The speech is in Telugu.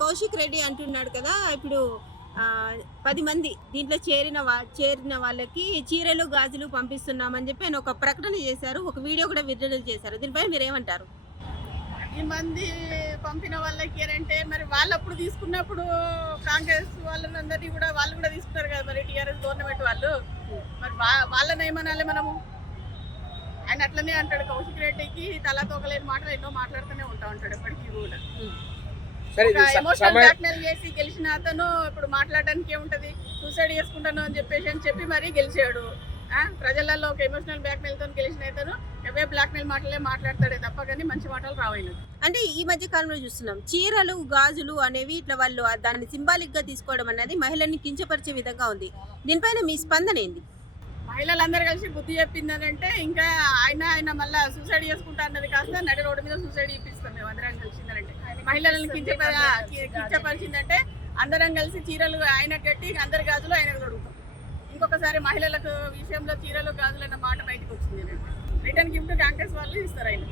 కౌశిక్ రెడ్డి అంటున్నాడు కదా ఇప్పుడు పది మంది దీంట్లో చేరిన వా చేరిన వాళ్ళకి చీరలు గాజులు పంపిస్తున్నామని చెప్పి ఆయన ఒక ప్రకటన చేశారు ఒక వీడియో కూడా విడుదల చేశారు. దీనిపై మీరు ఏమంటారు? ఈ మంది పంపిన వాళ్ళకి అంటే మరి వాళ్ళు అప్పుడు తీసుకున్నప్పుడు కాంగ్రెస్ వాళ్ళందరినీ కూడా వాళ్ళు కూడా తీసుకున్నారు కదా మరి టీఆర్ఎస్ గవర్నమెంట్ వాళ్ళు. మరి వాళ్ళని ఏమనాలి మనము? ఆయన అట్లనే అంటాడు కౌశిక్ రెడ్డికి తలా తోకలేని మాటలు ఎన్నో మాట్లాడుతూనే ఉంటా ఉంటాడు ఎప్పటికీ కూడా. ఎమోషనల్ బ్లాక్మెయిల్ చేసి గెలిచిన అతను ఇప్పుడు మాట్లాడడానికి ఏముంటది? సూసైడ్ చేసుకుంటాను అని చెప్పేసి అని చెప్పి మరీ గెలిచాడు. ఆ, ప్రజలలో ఒక ఎమోషనల్ బ్లాక్మెయిల్తో గెలిచిన అతను ఎవే బ్లాక్మెయిల్ మాటలే మాట్లాడతాడే తప్ప కానీ మంచి మాటలు రావైనది అంటే ఈ మధ్య కాలంలో చూస్తున్నాం చీరలు గాజులు అనేవి ఇట్లా వాళ్ళు దాన్ని సింబాలిక్గా తీసుకోవడం అనేది మహిళల్ని కించపరిచే విధంగా ఉంది. దీనిపైన మీ స్పందన ఏంది? మహిళలందరూ కలిసి బుద్ధి చెప్పిందని అంటే ఇంకా ఆయన ఆయన మళ్ళీ సూసైడ్ చేసుకుంటా అన్నది కాస్త నడి రోడ్డు మీద సూసైడ్ చేపిస్తాం మేము అందరం కలిసిందనంటే మహిళలను కించప కించపరిచిందంటే అందరం కలిసి చీరలు ఆయన కట్టి అందరి గాజులు ఆయనకు దొరుకుతాం ఇంకొకసారి మహిళలకు విషయంలో చీరలు గాజులు అన్న మాట బయటకు వచ్చింది. రిటర్న్ గిఫ్ట్ కాంగ్రెస్ వాళ్ళు ఇస్తారు ఆయన.